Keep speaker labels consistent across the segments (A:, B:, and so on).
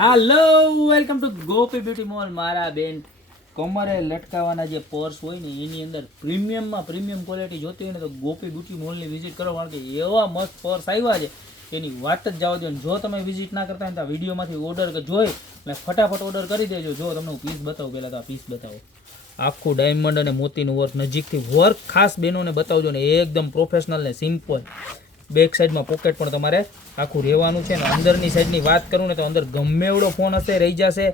A: Hello welcome to Gopi beauty mall મારા બેન કમરે લટકાવવાના જે પર્સ હોય ને, એની અંદર પ્રીમિયમમાં પ્રીમિયમ ક્વોલિટી જોતી હોય ને, તો ગોપી બ્યુટી મોલની વિઝિટ કરો, કારણ કે એવા મસ્ત પર્સ આવ્યા છે. એની વાત જ જવા દો જો તમે વિઝિટ ના કરતા હોય તો આ વિડીયોમાંથી ઓર્ડર જોઈ અને ફટાફટ ઓર્ડર કરી દેજો. જો તમને હું પીસ બતાવું, પહેલાં તો આ પીસ બતાવો. આખું ડાયમંડ અને મોતીનું વર્ક નજીકથી વર્ક ખાસ બહેનોને બતાવજો ને એકદમ પ્રોફેશનલ ને સિમ્પલ બેક સાઈડમાં પોકેટ પણ તમારે આખું રહેવાનું છે ને અંદરની સાઈડની વાત કરું ને તો અંદર ગમે એવડો ફોન હશે, રહી જશે.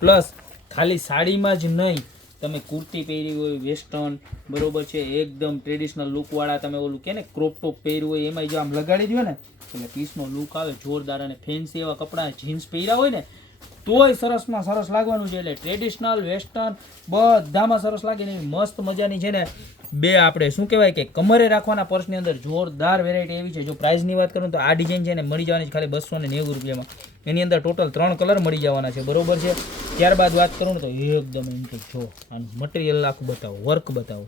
A: પ્લસ ખાલી સાડીમાં જ નહીં, તમે કુર્તી પહેરી હોય વેસ્ટર્ન બરોબર છે, એકદમ ટ્રેડિશનલ લુકવાળા તમે ઓલું કે ને ક્રોપ ટોપ પહેર્યું હોય એમાં જો આમ લગાડી દો ને, એટલે પીસનો લુક આવે, જોરદાર અને ફેન્સી એવા કપડાં જીન્સ પહેર્યા હોય ને તોય સરસમાં સરસ લાગવાનું છે. એટલે ટ્રેડિશનલ વેસ્ટર્ન બધામાં સરસ લાગે ને મસ્ત મજાની છે ને. બે આપણે શું કહેવાય કે કમરે રાખવાના પર્સની અંદર જોરદાર વેરાયટી એવી છે. જો પ્રાઇસની વાત કરું તો આ ડિઝાઇન છે ને મળી જવાની ખાલી બસો ને નેવું રૂપિયામાં. એની અંદર ટોટલ ત્રણ કલર મળી જવાના છે. બરોબર છે? ત્યારબાદ વાત કરું તો એકદમ એમ કે જો, આનું મટીરિયલ આખું બતાવો વર્ક બતાવો.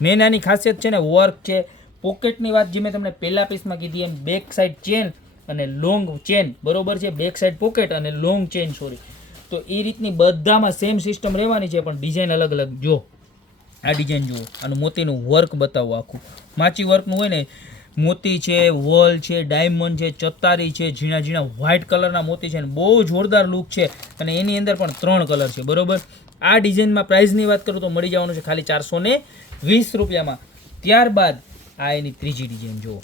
A: મેન આની ખાસિયત છે ને વર્ક છે. પોકેટની વાત જે મેં તમને પહેલા પીસમાં કીધી એમ બેક સાઈડ ચેન અને લોંગ ચેન બરોબર છે? બેક સાઈડ પોકેટ અને લોંગ ચેન સોરી તો એ રીતની બધામાં સેમ સિસ્ટમ રહેવાની છે, પણ ડિઝાઇન અલગ અલગ જો, આ ડિઝાઇન જુઓ. અને મોતીનું વર્ક બતાવો આખું. માચી વર્કનું હોય ને, મોતી છે વોલ છે ડાયમંડ છે, ચત્તારી છે ઝીણા ઝીણા વ્હાઇટ કલરના મોતી છે ને, બહુ જોરદાર લુક છે. અને એની અંદર પણ ત્રણ કલર છે, બરોબર? આ ડિઝાઇનમાં પ્રાઇસની વાત કરું તો મળી જવાનું છે ખાલી ચારસો વીસ રૂપિયામાં. ત્યારબાદ આ એની ત્રીજી ડિઝાઇન જુઓ.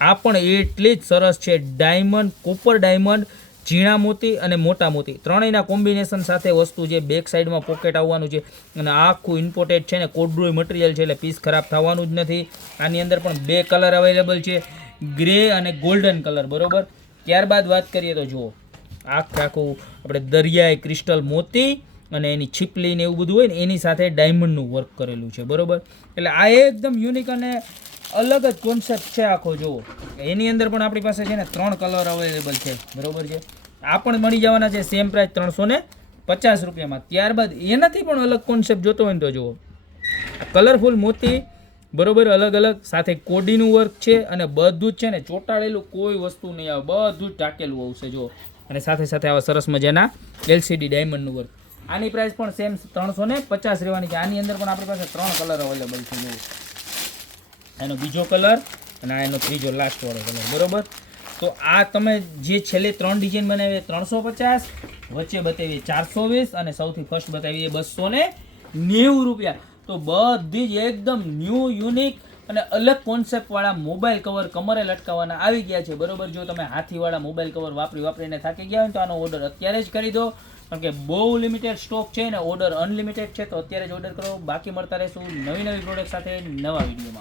A: આ પણ એટલી જ સરસ છે. ડાયમંડ, કોપર ડાયમંડ, ઝીણા મોતી અને મોટા મોતી. ત્રણેયના કોમ્બિનેશન સાથે વસ્તુ છે બેક સાઈડમાં પોકેટ આવવાનું છે અને આખું ઇમ્પોર્ટેડ છે ને કોડ્રોય મટીરિયલ છે એટલે પીસ ખરાબ થવાનું જ નથી. આની અંદર પણ બે કલર અવેલેબલ છે. ગ્રે અને ગોલ્ડન કલર બરોબર? ત્યારબાદ વાત કરીએ તો જુઓ. આખે આખું આપણે દરિયાઈ ક્રિસ્ટલ મોતી અને એની છીપલી ને એવું બધું હોય ને એની સાથે ડાયમંડનું વર્ક કરેલું છે, બરોબર? એટલે આ એકદમ યુનિક અને અલગ જ કોન્સેપ્ટ છે આખો, જુઓ. એની અંદર પણ આપણી પાસે છે ને ત્રણ કલર અવેલેબલ છે. બરોબર છે? આ પણ મળી જવાના છે સેમ પ્રાઇસ ત્રણસો ને પચાસ રૂપિયામાં. ત્યારબાદ એનાથી પણ અલગ કોન્સેપ્ટ જોતો હોય ને તો જુઓ. કલરફુલ મોતી, બરોબર, અલગ અલગ. સાથે કોડીનું વર્ક છે અને બધું જ છે ને ચોંટાડેલું કોઈ વસ્તુ નહીં આવે. બધું જ ટાકેલું આવશે જુઓ. અને સાથે સાથે આવા સરસ મજાના એલસીડી ડાયમંડનું વર્ક આની પ્રાઇસ પણ સેમ ત્રણસો ને પચાસ રહેવાની છે. આની અંદર પણ આપણી પાસે ત્રણ કલર અવેલેબલ છે, જુઓ. એનો બીજો કલર અને આ એનો ત્રીજો લાસ્ટ વાળો કલર, બરોબર? તો આ તમે જે છેલ્લે ત્રણ ડિઝાઇન બનાવી ત્રણસો પચાસ, વચ્ચે બતાવીએ ચારસો વીસ અને સૌથી ફર્સ્ટ બતાવીએ બસો ને નેવું રૂપિયા. તો બધી જ એકદમ ન્યૂ યુનિક અને અલગ કોન્સેપ્ટવાળા મોબાઈલ કવર કમરે લટકાવવાના આવી ગયા છે, બરોબર? જો તમે હાથીવાળા મોબાઈલ કવર વાપરી વાપરીને થાકી ગયા હોય તો આનો ઓર્ડર અત્યારે જ કરી દો. કારણ કે બહુ લિમિટેડ સ્ટોક છે ને ઓર્ડર અનલિમિટેડ છે, તો અત્યારે જ ઓર્ડર કરો. બાકી મળતા રહેશું નવી નવી પ્રોડક્ટ સાથે નવા વિડીયોમાં.